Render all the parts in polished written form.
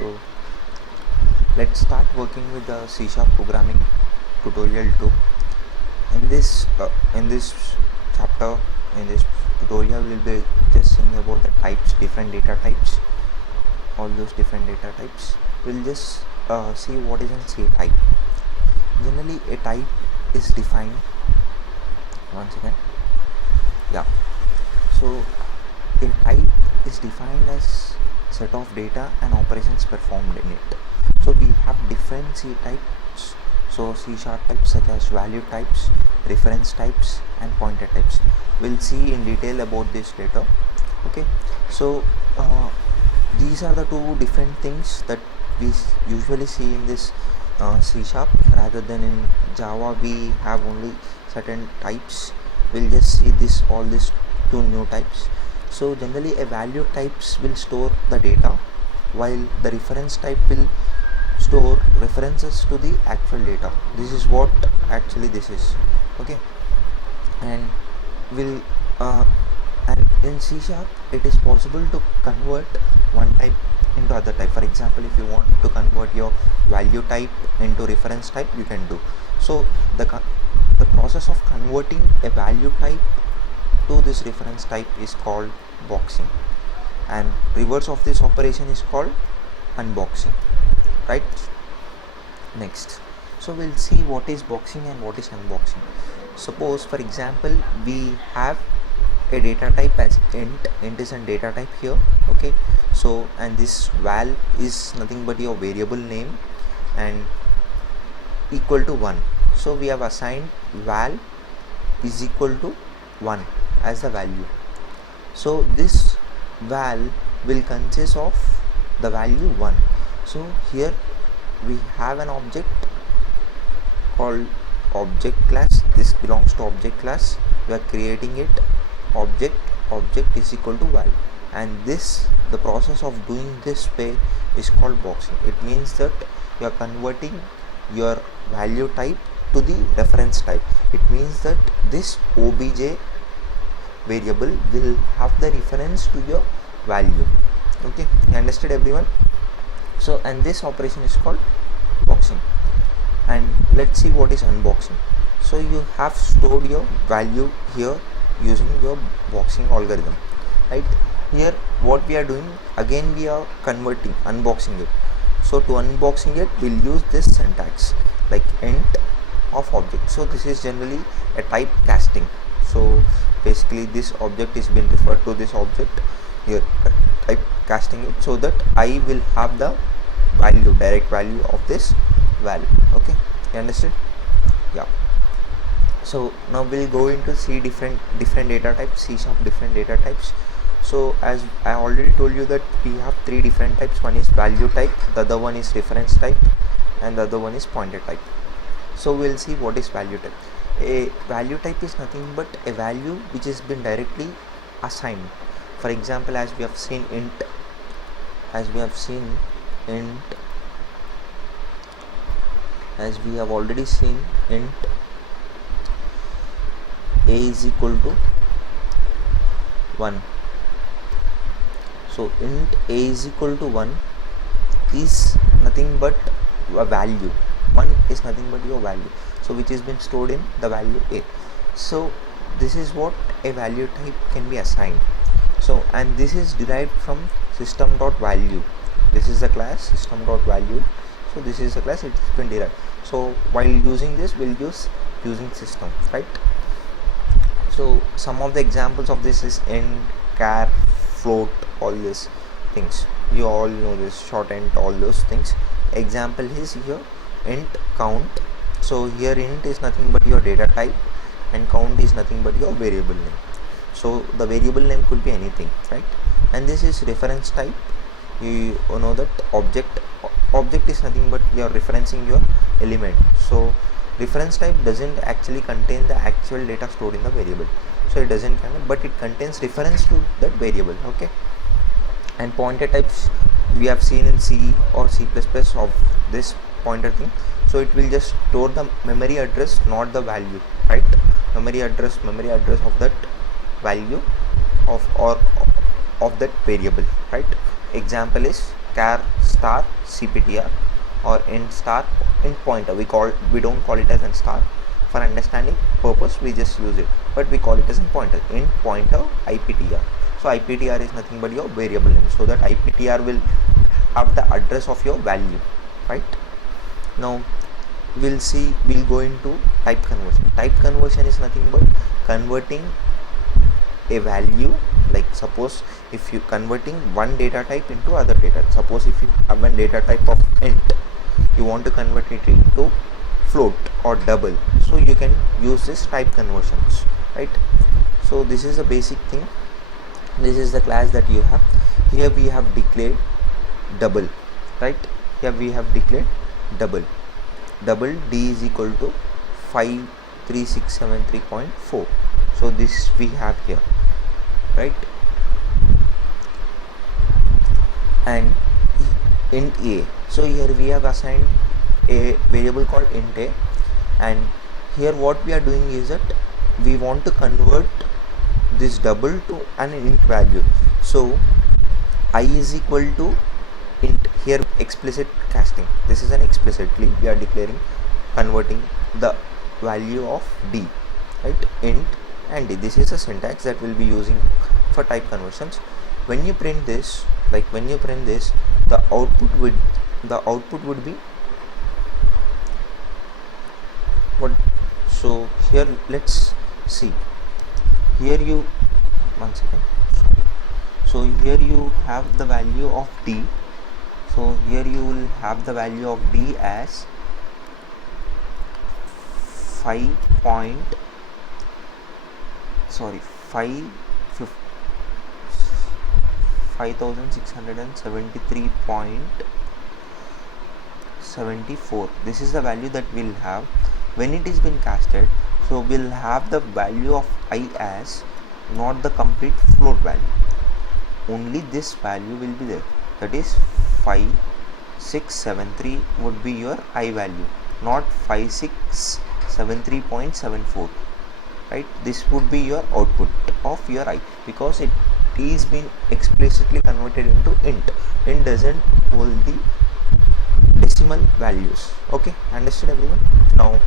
So let's start working with the C# programming tutorial 2. In this chapter, in this tutorial, we'll be just seeing about the types, different data types, all those different data types. We'll just see what is an C type. Generally, a type is defined. Once again, yeah. So a type is defined as set of data and operations performed in it. So we have different C types. So C# types such as value types, reference types and pointer types. We'll see in detail about this later. Okay, so these are the two different things that we usually see in this C#. Rather than in Java we have only certain types. We'll just see all these two new types. So generally a value types will store the data, while the reference type will store references to the actual data. This is what actually this is. Okay, and will and in C# it is possible to convert one type into other type. For example, if you want to convert your value type into reference type, you can do. So the process of converting a value type to this reference type is called boxing, and reverse of this operation is called unboxing, right? Next, so we'll see what is boxing and what is unboxing. Suppose, for example, we have a data type as int is a data type here. Okay, so and this val is nothing but your variable name and equal to 1. So we have assigned val is equal to 1 as the value. So this val will consist of the value 1. So here we have an object called object class. This belongs to object class. We are creating it object is equal to val, and this, the process of doing this way is called boxing. It means that you are converting your value type to the reference type. It means that this obj variable will have the reference to your value. Okay, you understood everyone? So, and this operation is called boxing. And let's see what is unboxing. So you have stored your value here using your boxing algorithm, right? Here what we are doing, again we are converting, unboxing it. So to unboxing it, we'll use this syntax like int of object. So this is generally a type casting. So basically this object is being referred to this object here, type casting it so that I will have the value, direct value of this val. Okay, you understood? Yeah. So now we'll go into see different data types, C# different data types. So as I already told you that we have three different types. One is value type, the other one is reference type, and the other one is pointer type. So we'll see what is value type. A value type is nothing but a value which has been directly assigned. For example, as we have seen int, as we have already seen int a is equal to 1. So int a is equal to 1 is nothing but a value. 1 is nothing but your value, so which has been stored in the value a. So this is what a value type can be assigned. So, and this is derived from system.value. This is the class system.value. So this is the class, it's been derived. So while using this, we'll use using system, right? So some of the examples of this is int, char, float, all these things. You all know this, short int, all those things. Example is here int count. So here int is nothing but your data type and count is nothing but your variable name. So the variable name could be anything, right? And this is reference type. You know that object is nothing but you're referencing your element. So reference type doesn't actually contain the actual data stored in the variable, so it doesn't contain, but it contains reference to that variable. Okay, and pointer types we have seen in C or C++ of this pointer thing. So it will just store the memory address, not the value, right? Memory address of that value of that variable, right? Example is char star cptr or int star int pointer. We don't call it as a star. For understanding purpose we just use it, but we call it as a pointer, int pointer iptr. So iptr is nothing but your variable name, so that iptr will have the address of your value, right? Now we'll go into type conversion. Type conversion is nothing but converting a value, like suppose if you converting one data type into other data. Suppose if you have one data type of int, you want to convert it into float or double, so you can use this type conversions, right? So this is a basic thing. This is the class that you have. Here we have declared double, right? Here we have declared double d is equal to 53673.4. so this we have here, right? And int a, so here we have assigned a variable called int a, and here what we are doing is that we want to convert this double to an int value. So I is equal to int, here explicit casting, this is an explicitly we are declaring converting the value of d, right? Int and d, this is a syntax that we'll be using for type conversions. When you print this, the output would be what? So here let's see, here you one second, sorry. So here you have the value of d, so here you will have the value of d as 5673.74. this is the value that we'll have when it is been casted. So we'll have the value of I as not the complete float value, only this value will be there, that is 5673 would be your I value, not 5673.74, right? This would be your output of your I, because it is been explicitly converted into int. Int doesn't hold the decimal values. Okay, understood everyone? Now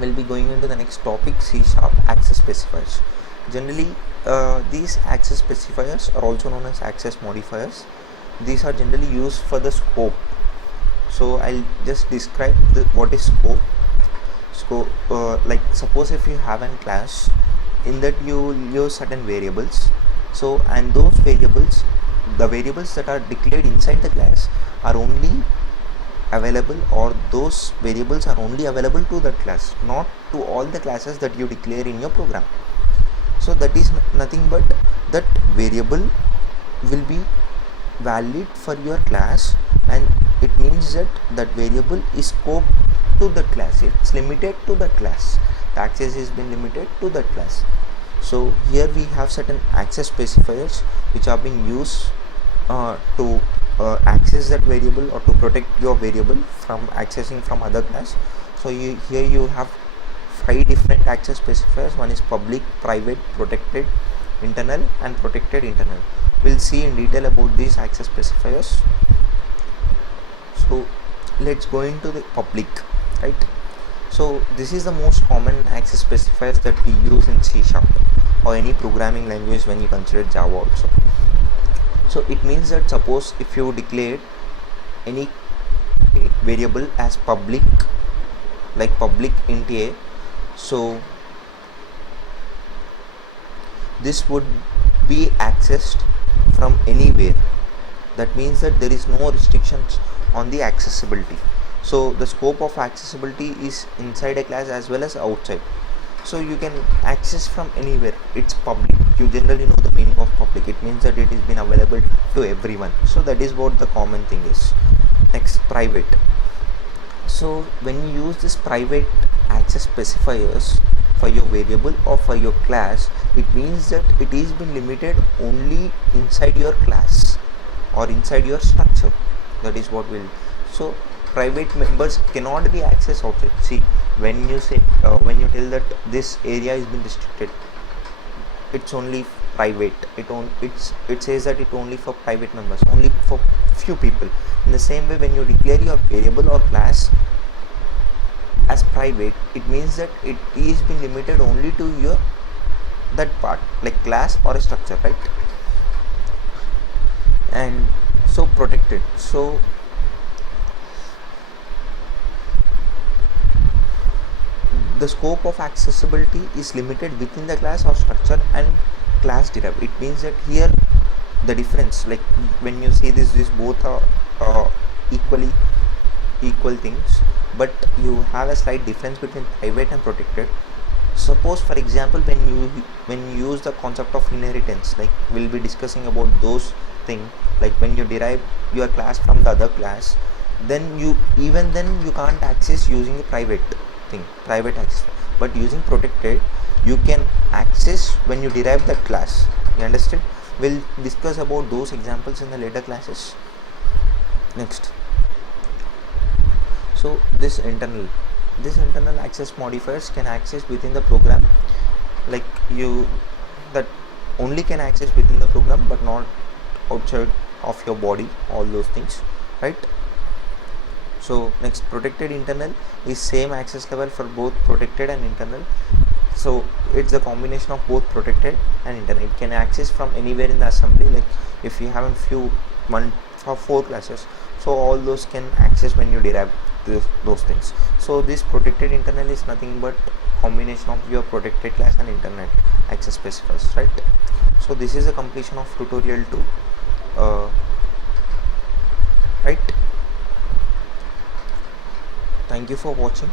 we'll be going into the next topic, C# access specifiers. Generally these access specifiers are also known as access modifiers. These are generally used for the scope. So I'll just describe what is scope. Like suppose if you have a class, in that you will use certain variables, so and those variables, the variables that are declared inside the class are only available, or those variables are only available to that class, not to all the classes that you declare in your program. So that is nothing but that variable will be valid for your class, and it means that that variable is scoped to the class, it's limited to that class, the access is been limited to that class. So here we have certain access specifiers which are being used to access that variable, or to protect your variable from accessing from other class. So here you have 5 different access specifiers. One is public, private, protected, internal, and protected internal. We'll see in detail about these access specifiers. So let's go into the public, right? So this is the most common access specifiers that we use in C# or any programming language when you consider Java also. So it means that suppose if you declared any variable as public, like public int a, so this would be accessed from anywhere. That means that there is no restrictions on the accessibility. So the scope of accessibility is inside a class as well as outside. So you can access from anywhere, it's public. You generally know the meaning of public, it means that it is been available to everyone. So that is what the common thing is. Next, private. So when you use this private access specifiers for your variable or for your class, it means that it is been limited only inside your class or inside your structure. That is what will. So private members cannot be accessed outside. See, when you say when you tell that this area has been restricted, it's only private. It says that it only for private members, only for few people. In the same way, when you declare your variable or class as private, it means that it is being limited only to your that part, like class or a structure, right? And so protected, so the scope of accessibility is limited within the class or structure and class derived. It means that here the difference, like when you say this both are equal things, but you have a slight difference between private and protected. Suppose, for example, when you use the concept of inheritance, like we'll be discussing about those things, like when you derive your class from the other class, then you can't access using the private access, but using protected you can access when you derive that class. You understand? We'll discuss about those examples in the later classes. Next, so this internal access modifiers can access within the program, like you that only can access within the program but not outside of your body, all those things, right? So next, protected internal is same access level for both protected and internal. So it's a combination of both protected and internal. It can access from anywhere in the assembly, like if you have one or four classes, so all those can access when you derive those things. So this protected internal is nothing but combination of your protected class and internal access specifiers, right? So this is a completion of tutorial 2, right? Thank you for watching.